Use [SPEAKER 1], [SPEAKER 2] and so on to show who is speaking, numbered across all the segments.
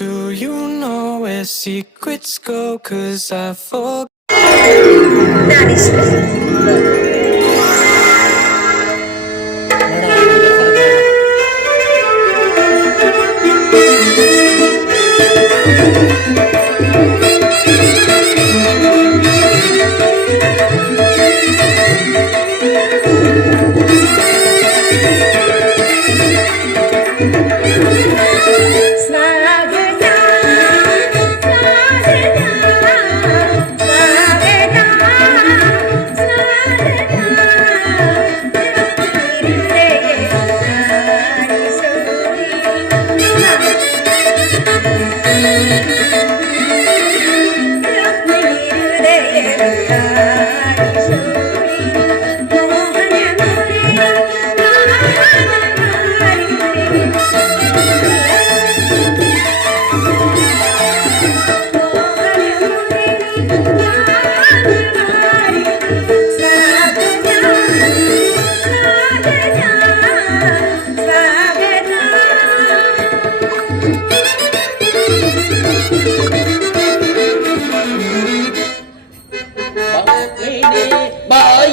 [SPEAKER 1] Do you know where secrets go? Cause I forgot.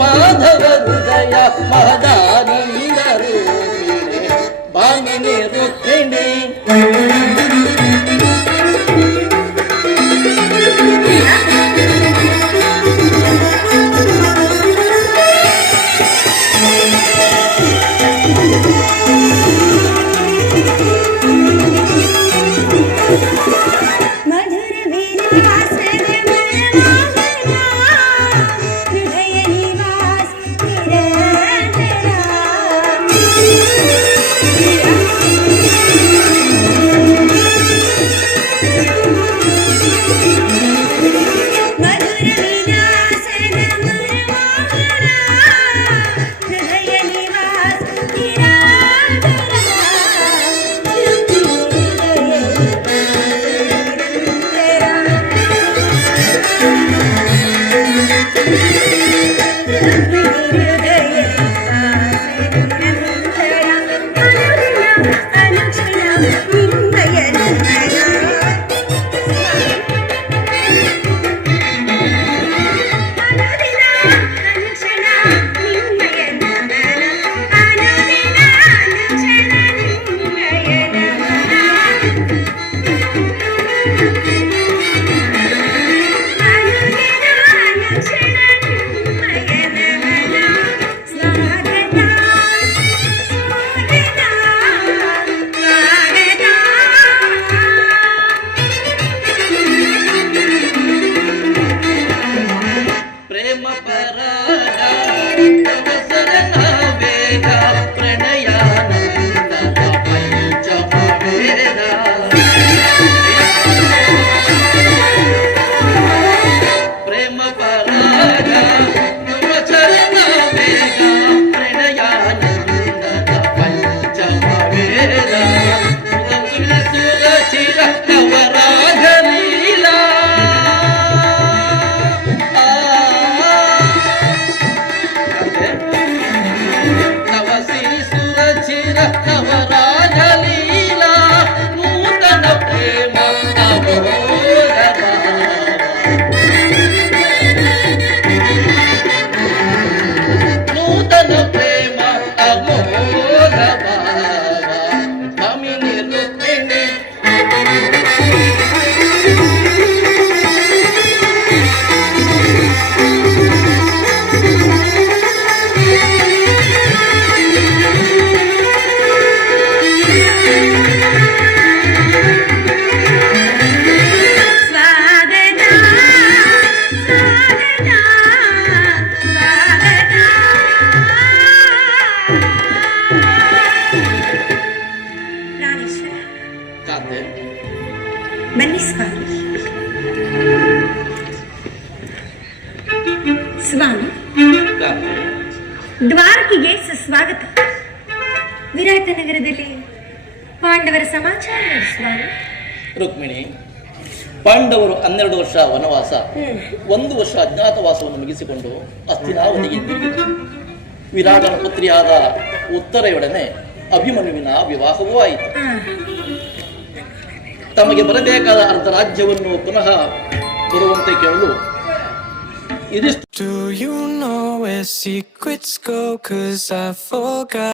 [SPEAKER 2] Madhava
[SPEAKER 1] హృదయ
[SPEAKER 2] Madhava Nadir Nina,
[SPEAKER 1] Senam
[SPEAKER 2] ದ್ವಾರಕಿಗೆ ಸುಸ್ವಾಗತ. ವಿರಾಟ ನಗರದಲ್ಲಿ ಪಾಂಡವರ ಸಮಾಚಾರ
[SPEAKER 1] ರುಕ್ಮಿಣಿ ಪಾಂಡವರು ಹನ್ನೆರಡು ವರ್ಷ ವನವಾಸ. ಒಂದು ವರ್ಷ ಅಜ್ಞಾತವಾಸವನ್ನು ಮುಗಿಸಿಕೊಂಡು ಹಿಂದಿರುಗಿದರು ವಿರಾಟನ ಪುತ್ರಿಯಾದ ಉತ್ತರೆಯೊಡನೆ ಅಭಿಮನ್ಯುವಿನ ವಿವಾಹವೂ ಆಯಿತು. ತಮಗೆ ಬರಬೇಕಾದ ಅರ್ಧ ರಾಜ್ಯವನ್ನು ಪುನಃ ಬರುವಂತೆ ಕೇಳಲು ಇದಿಷ್ಟು
[SPEAKER 3] where secrets go? Cause I forgot.